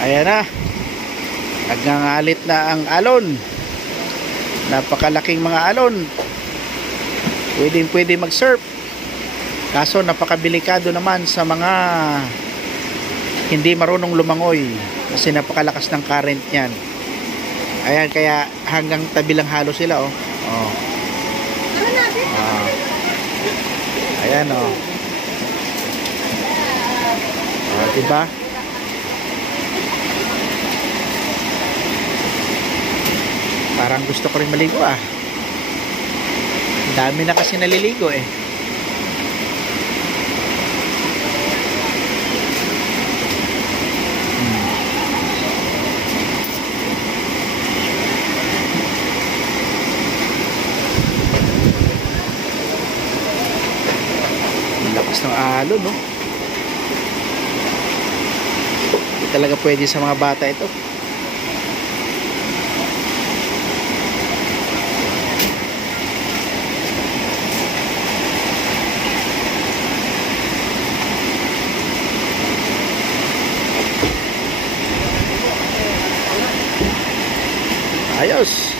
Ayan na. Nagngangalit na ang alon. Napakalaking mga alon. Pwede mag-surf. Kaso napakadelikado naman sa mga hindi marunong lumangoy kasi napakalakas ng current niyan. Ayan, kaya hanggang tabi lang halo sila, oh. Oh. Ayan, oh. Oh, diba? Parang gusto ko rin maligo, ah. Dami na kasi naliligo, eh. Lakas ng alon, no? Hindi talaga pwede sa mga bata ito. Ayos.